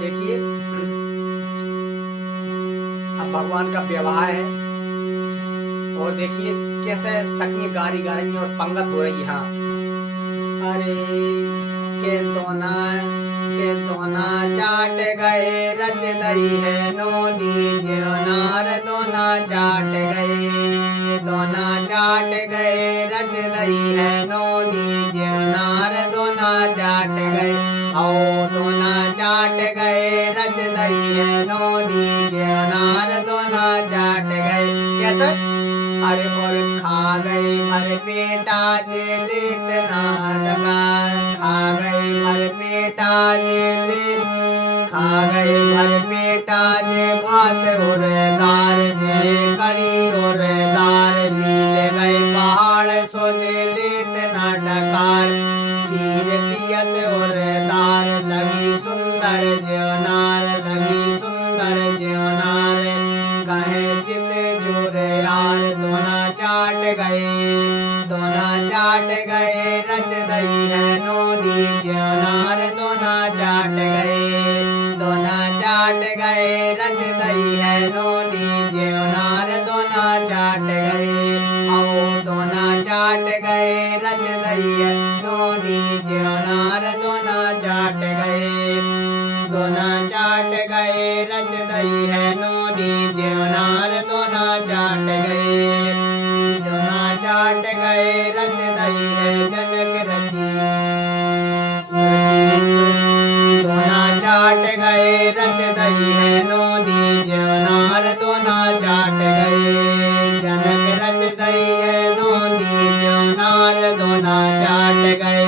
देखिए अब भगवान का विवाह है और देखिए कैसे सखी गारी गा रही हैं और पंगत हो रही है। हाँ, अरे के दोना चाट गए रच दई है नोनी ज्योनार दोना चाट गए दोना चाट गए रच दई है नोनी ज्योनार दोना चाट गए आओ दोना चाट गए रच दई है नोनी ज्योनार दोना चाट गए। कैसे? अरे और खा गई भर पेटा जेलित नाटकार खा गई भर पेटा जेलित खा गई भर पेटा जे भात और दार जे कड़ी और दार लील गए पहाड़ सो जेलित नाटकार खीर पियत और दार लगी सुंदर ज्योनार लगी सुंदर ज्योनार कहे चित जोर यार दोना चाट गए रच दई है नोनी ज्योनार दोना चाट गए रच दई है नोनी ज्योनार दोना चाट गए आओ दोना चाट गए रच दई है नोनी ज्योनार दोना चाट गए दोना चाट गए रच दई है नोनी ज्योनार दोना चाट गए दोना चाट गए रच दई है जनक रची दोना चाट गए रच दई है नोनी ज्योनार दोना चाट गए जनक रच दई है नोनी ज्योनार दोना चाट गए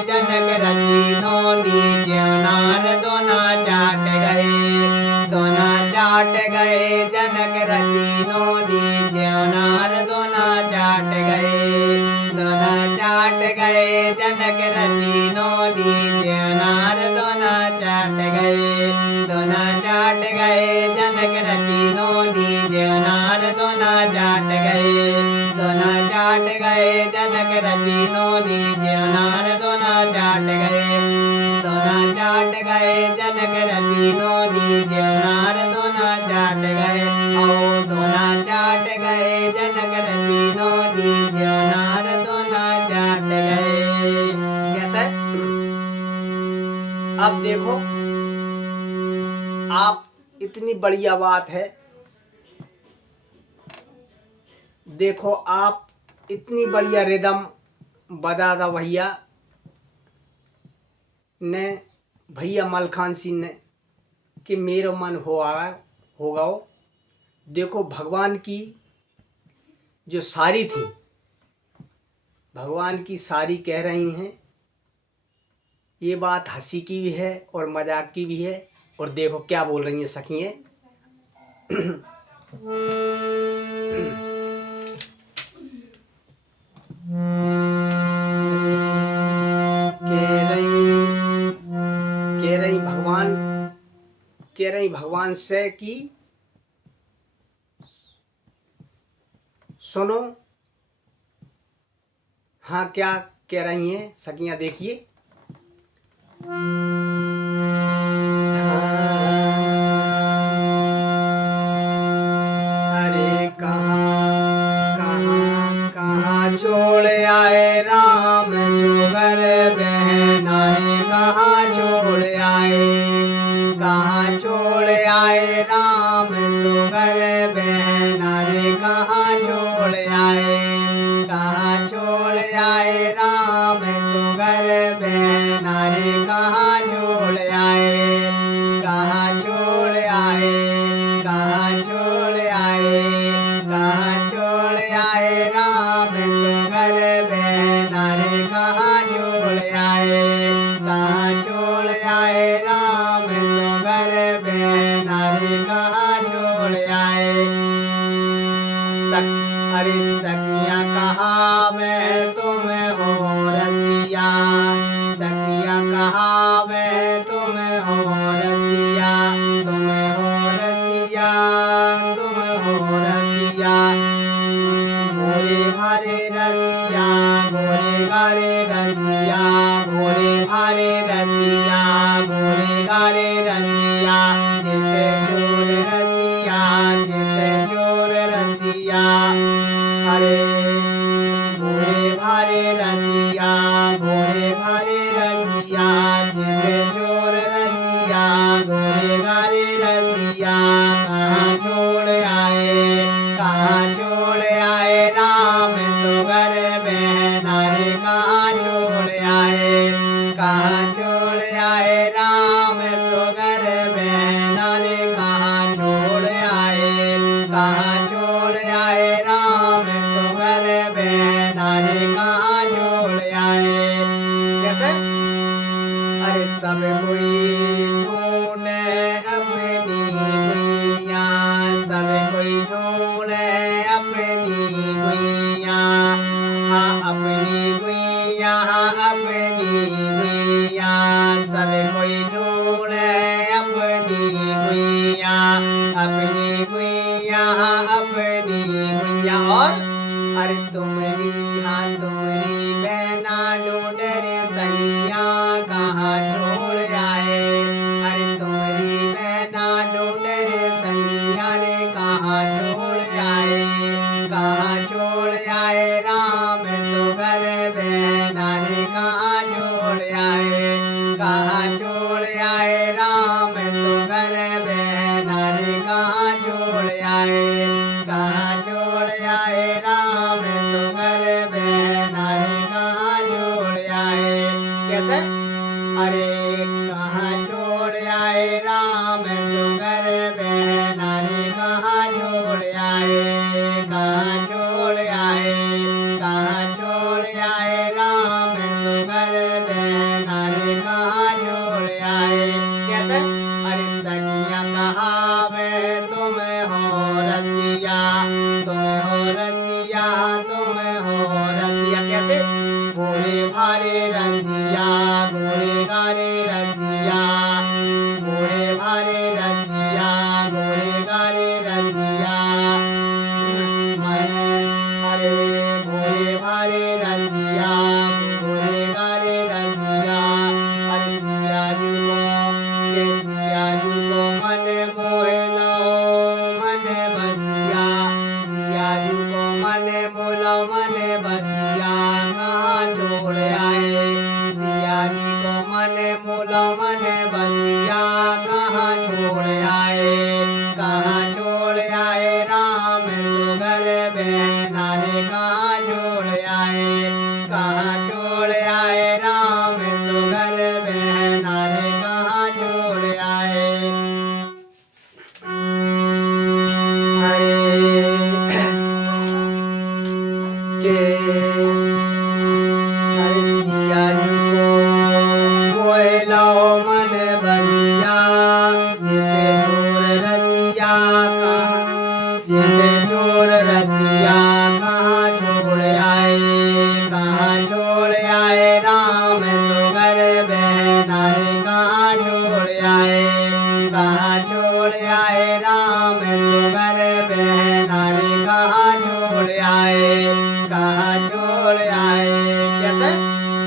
जनक रची नोनी ज्योनार दोना चाट गए जनक रची नोनी ज्योनार दोना चाट गए जनक रची नोनी ज्योनार दोना चाट गए जनक रची नोनी ज्योनार दोना चाट गए जनक रची नोनी ज्योनार दोना चाट गए जनक रची नोनी ज्योनार दोना चाट गए आओ दोना चाट गए जनक रची नोनी ज्योनार दोना चाट गए। कैसे? अब देखो आप इतनी बढ़िया बात है देखो आप इतनी बढ़िया रिदम बजा दा भैया मलखान सिंह ने कि मेरा मन होगा वो। देखो भगवान की जो सारी थी भगवान की सारी कह रही हैं ये बात हंसी की भी है और मजाक की भी है और देखो क्या बोल रही हैं सखियाँ कह रही भगवान से कि सुनो। हाँ क्या कह रही हैं सखियाँ देखिए। अरे कहाँ छोड़ आए राम सुगर बहना रे कहाँ छोड़ आए राम सुगर बहना रे कहाँ छोड़ आए राम सुगर बहना रे कहाँ छोड़ आए राम सुगर बहना रे कहाँ छोड़ आए राम सुगर बहना रे कहाँ छोड़ आए। अरे सखियाँ कहा मैं तुम हो रसिया सखियाँ कहा मैं तुम हो रसिया तुम हो रसिया भोरे भारे रसिया भोरे भारे रसिया भोरे भारे रसिया अरे सब कोई ढूंढे अपनी गुइया, सब कोई ढूंढे अपनी गुइया, हाँ अपनी गुइया, हाँ अपनी गुइया, सब कोई ढूंढे अपनी गुइया, अपनी गुइया, हाँ अपनी गुइया। और अरे तुमरी, हाँ तुमरी बहना ढूंढ रे सैया, कहाँ छोड़ आए। अरे तुमरी बहना ढूंढ रे सैया रे, कहाँ छोड़ आए, कहाँ छोड़ आए। राम सुगर बहना रे, कहाँ छोड़ आए, कहाँ छोड़ आए। राम सुगर बहना रे, कहाँ छोड़ आए, कहाँ छोड़ आए। राम सुगर बहना रे, कहाँ छोड़ आए। कैसे? अरे कहाँ छोड़ आए। राम सुगर बहना रे, कहाँ छोड़ आए, कहाँ छोड़ आए, कहाँ छोड़ आए। राम सुगर बहना रे, कहाँ छोड़ आए। कैसे? अरे सखिया कहावे तुम हो रसिया, तुम हो रसिया, तुम हो रसिया। कैसे? गोरे भारे रसिया, गोरे गारे रसिया, गोरे भारे रसिया, गोरे गारे रसिया। मन अरे गोरे भारे रसिया, गोरे गारे रसिया। अरे सिया जी को मन मोह लो मन बसिया, सिया जी को मन मोलो मन बसिया, कहाँ छोड़ आए। सिया जी को मन मोलो मन बसिया, कहाँ छोड़ आए, कहाँ छोड़ आए। राम सुगर बहना रे, कहाँ छोड़ आए, कहाँ छोड़ आए। राम सुगर बहना रे, कहाँ छोड़ आए। अरे सिया जी को मोह लो मन बसिया, जिते चोर रसिया कहाँ, जिते चोर रसिया कहाँ छोड़ आए, कहाँ छोड़ आए। राम सुगर बहना रे, कहाँ छोड़ आए, कहाँ छोड़ आए। राम सुगर बहना रे, कहाँ छोड़ आए, कहाँ छोड़ आए। कैसे?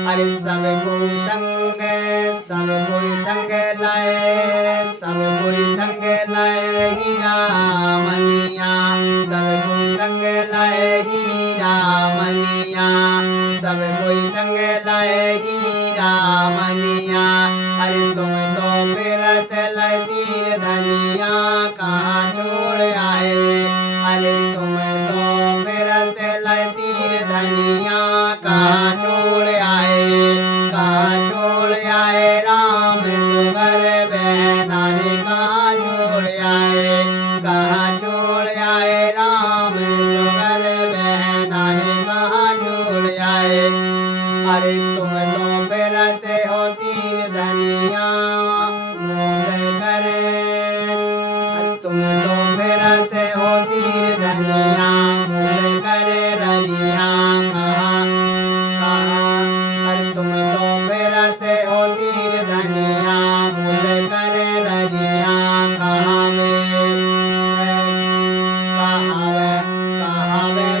अरे सब कोई संग, सब कोई संग लाए, सब कोई संग लाए हीरा मनिया, सब कोई संग लाए हीरा मनिया, सब कोई संग लाए हीरा मनिया। अरे तुम तो फिरत लाए तीर धनिया, कहाँ छोड़ आए। अरे तुम तो फिरत लाए तीर धनिया, कहाँ छोड़ आए, कहाँ छोड़ आए। राम सुगर बहना रे, कहाँ छोड़ आए, कहाँ छोड़ आए। राम सुगर बहना रे, कहाँ छोड़ आए। अरे तुम तो फिरते हो तीर धनिया, मुँह से करे। अरे तुम तो फिरते हो तीर धनिया, मुँह से करे रनिया, कहाँ कहाँ। अरे तुम तो फिरते हो तीर धनिया, मुँह से करे रनिया, कहाँ वे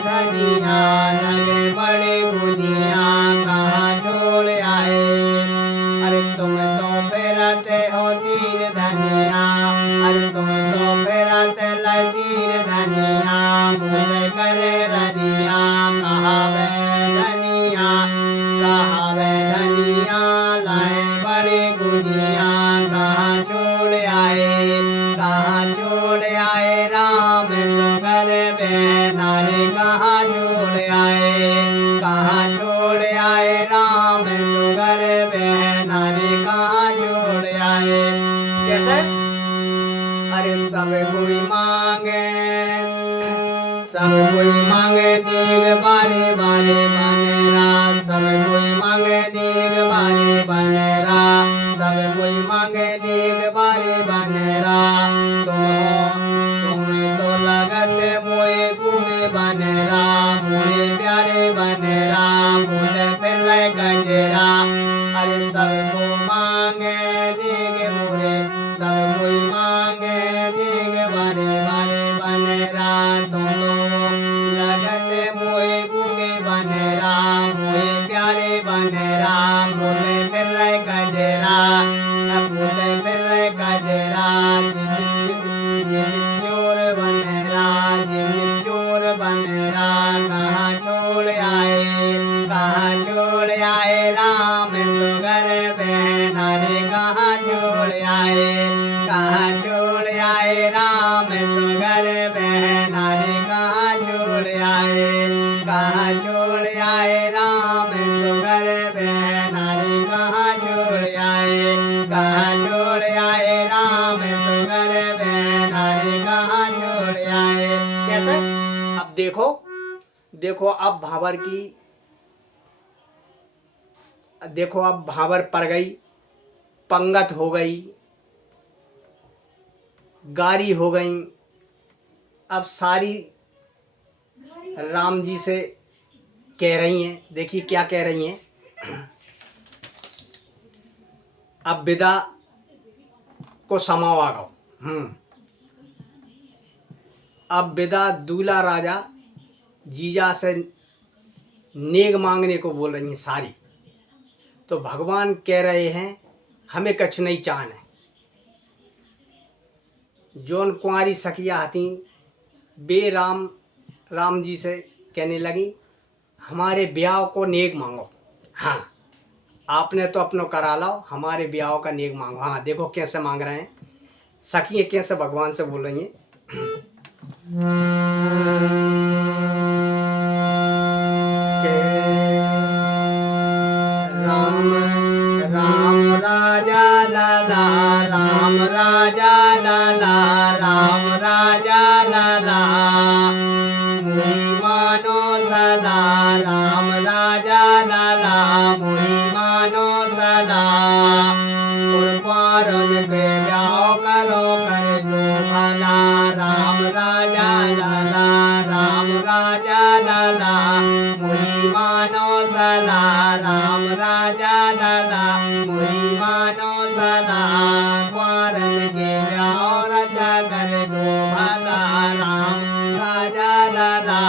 धनिया लगे बड़ी गुनिया, कहाँ छोड़ आए। अरे तुम तो फिरते हो तीर धनिया, अरे तुम तो फिरते ला तीर धनिया, मुँह से करे रनिया, कहाँ वे धनिया, कहाँ वे धनिया लाए बड़ी गुनिया, कहाँ छोड़ आए, कहाँ छोड़ आए। राम सुगर बहना रे, कहाँ छोड़ आए, कहाँ छोड़ आए। राम सुगर बहना रे, कहाँ छोड़ आए। कैसे? अरे सब कोई मांगे, सब कोई मांगे नीग बारे बारे बनेरा, सब कोई मांगे नीग बारे बनेरा, बनेरा पूते फिर रहे गजरा पूते फिर रहे गजरा जिद चोर बनेरा जिद चोर बनेरा कहाँ छोड़ आए राम सुगर बहन रे कहाँ छोड़ आए राम सुगर बहन रे कहाँ छोड़ आए राम सुगर बहन रे कहाँ छोड़ आए राम सुगर बहन रे कहाँ छोड़ आए। कैसे? अब देखो अब भावर पड़ गई, पंगत हो गई, गारी हो गई। अब सारी राम जी से कह रही हैं, देखिए क्या कह रही हैं। अब विदा को समावा गो। अब विदा दूल्हा राजा जीजा से नेग मांगने को बोल रही हैं सारी। तो भगवान कह रहे हैं हमें कछु नहीं चाहना। जोन कुंवारी सखिया हती बे राम जी से कहने लगी हमारे ब्याह को नेक मांगो। हाँ, आपने तो अपनों करा लो, हमारे ब्याह का नेक मांगो। हाँ, देखो कैसे मांग रहे हैं सखियाँ, कैसे भगवान से बोल रही हैं। राम राजा लाला राम राजा लाला राम राजा लाला मुरी मानो सला राम राजा लाला मुरी मानो सला और पारन के ब्याह करो कर दो भला राम राजा लाला राम राजा लाला मुरी मानो सला राम राजा लाला मुरी मानो सला पारन के ब्याह रचा कर दो भला राम राजा लाला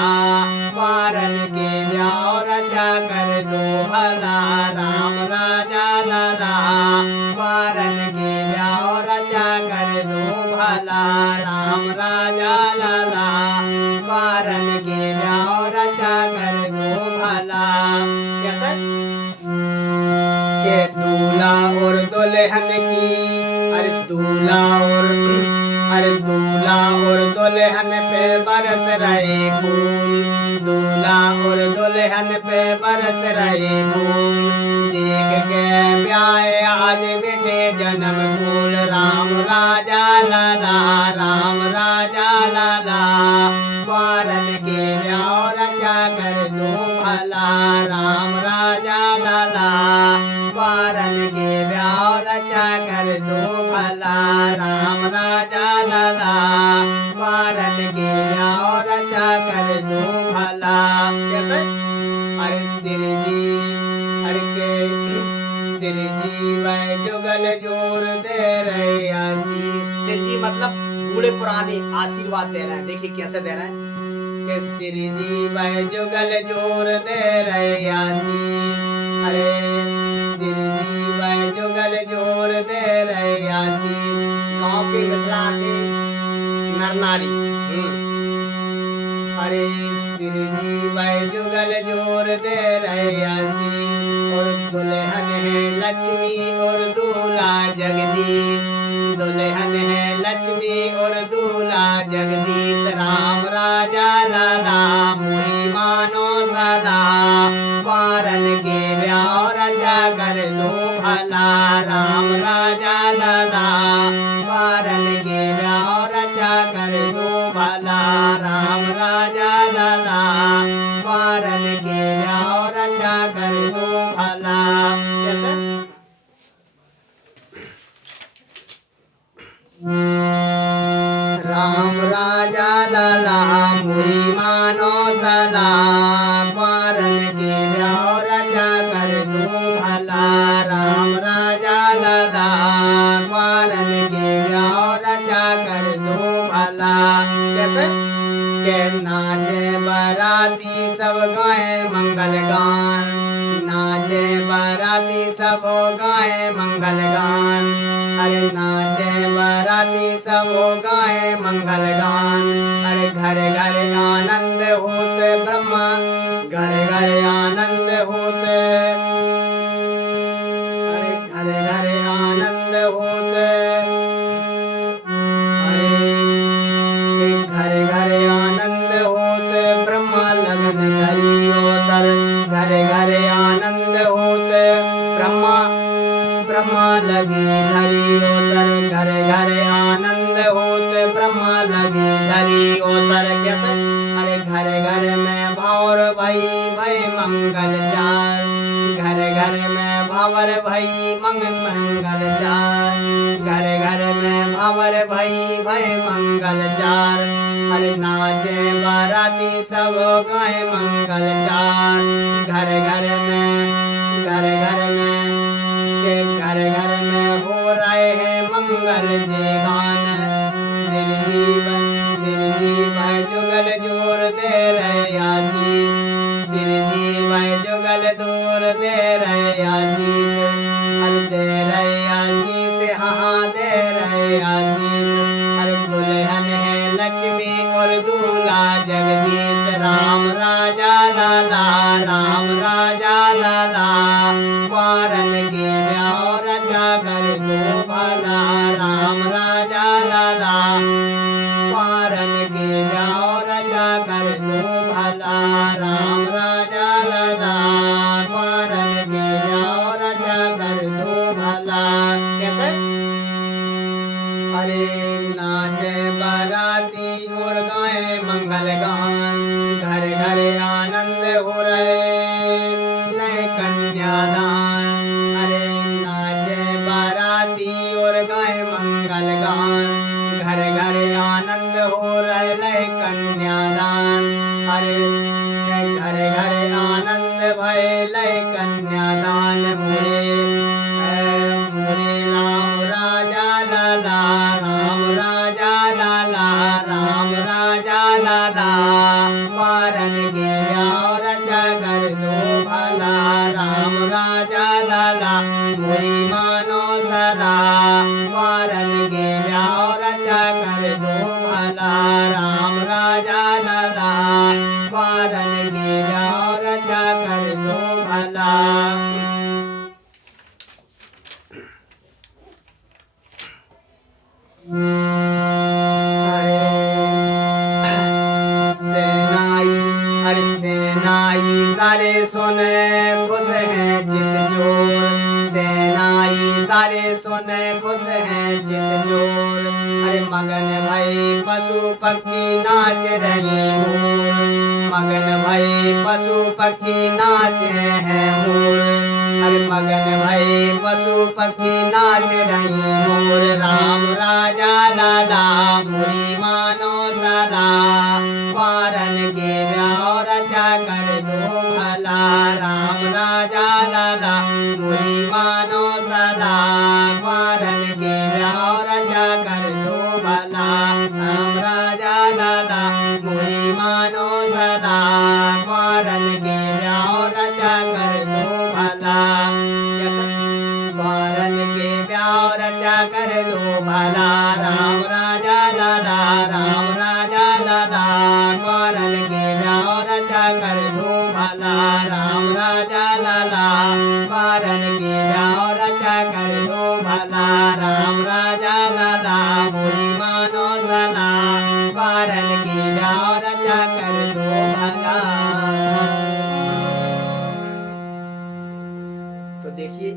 पारन के ब्याह रचा कर दो भला राम राजा लाला पारन के ब्याह रचा कर दो भला राम राजा लाला पारन के ब्याह रचा कर दो भला। कैसे? के दूल्हा और दुल्हन की दूल्हा और दुल्हन पे बरस रहे फूल दूल्हा और दुल्हन पे बरस रहे फूल देख के ब्याह आज बेटे जन्म कुल राम राजा लाला राम राजा लाला पारन के ब्याह रचा कर दो भला राम राजा लाला पारन के ब्याह रचा कर दो भला राम राजा लाला पारन के ब्याह रचा कर दो भला। कैसे? अरे सिर जी वह जुगल जोर दे रहे आशीष। सिर जी मतलब बूढ़े पुराने आशीर्वाद दे रहे हैं। देखिए कैसे दे रहे हैं कि सिर जी वह जुगल जोर दे रहे आशीष। अरे सिर जी वह जुगल जोर दे रहे आशीष। गाँव के मिथिला के नर नारी अरे सिर जी वह जुगल जोर दे रहे आशीष। और दुल्हन है लक्ष्मी और दूल्हा जगदीश दुल्हन है लक्ष्मी और दूल्हा जगदीश राम राजा लाला मुरी मानो सदा पारन के ब्याह रचा कर दो भला राम राजा लाला पारन के ब्याह रचा कर दो भला राम राजा लाला पारन के ब्याह रचा कर दो भला। कैसे? राम राजा लाला मुरी मानो सला पारन के ब्याह रचा कर दो भला राम राजा लाला पारन के ब्याह रचा कर दो भला। कैसे? के नाचे बराती सब गाए मंगल गान नाचे बराती बाराती सब गाए मंगल गान। अरे नाचे बाराती सब गाए मंगल गान। अरे घर घर आनंद होत ब्रह्मा, घर घर आनंद होत, अरे घर घर आनंद होत, अरे घर घर आनंद होत ब्रह्मा लगन करियो सर। घर घर आनंद होत ब्रह्मा, ब्रह्मा लगी धरियो सर। घर घर आनंद होत ब्रह्मा लगी धरियो सर। कैसे? अरे घर घर में भावर भई भई मंगल चार। घर घर में भावर भई मंगल चार। घर घर में भावर भई भई मंगल चार। अरे नाचे बाराती सब गाए मंगल चार। घर घर में, घर घर में, के घर घर में हो रहे हैं मंगल जे गान। सिर जी भाई जुगल जोर दे रहे आशीष। सिर जी भाई जुगल दूर दे रहे आशीष। अरे दे रहे आशीष, हाँ दे रहे आशीष। अरे दुल्हन है लक्ष्मी और दूल्हा जगदीश। राम राजा लाला, राम राजा लाला, पारन के ब्याह रचा कर दो भला। राम राजा लाला, पारन के ब्याह रचा कर दो भला। राम राजा लाला, पारन के ब्याह रचा कर दो भला। कैसे? अरे नाचे बाराती और गाए मंगल गान। घर घर आनंद हो रहे नए कन्यादान। अरे नाचे बाराती और गाए मंगल गान। घर घर आनंद हो रहे नए कन्यादान। अरे घर घर आनंद भय लय कन्यादान। मुरे मुरे राम राजा लाला, राम राजा लाला, राम राजा लाला, पारन के ब्याह रचा कर दो भला। राम राजा लाला, मुरी मानो सदा, पारन के ब्याह रचा कर दो भला। राम राजा लाला, पारन के ब्याह रचा कर दो भला। अरे सेनाई, अरे सेनाई सारे सुने खुश हैं चित जोर। सेनाई सारे सुने खुश हैं चित जोर। अरे मगन भई पशु पक्षी नाच रही मोर। मगन भई पशु पक्षी नाचे हैं मोर। अरे मगन भई पशु पक्षी नाच रही मोर। राम राजा लाला, मुरी मानो सदा, पारन के ब्याह रचा कर दो भला। राम राजा लाला, मुरी मानो सदा, पारन के ब्याह रचा कर दो भला। राम राजा लाला, मुरी मानो सदा, पारन के ब्याह रचा कर दो भला। कैसे? पारन के ब्याह रचा कर दो भला। राम राजा लाला, राम राजा लाला, पारन के ब्याह रचा कर दो भला। राम राजा लाला, पारन के ब्याह रचा कर दो भला। राम राजा लाला, मुरी मानो सदा, पारन के ब्याह रचा कर दो भला। तो देखिए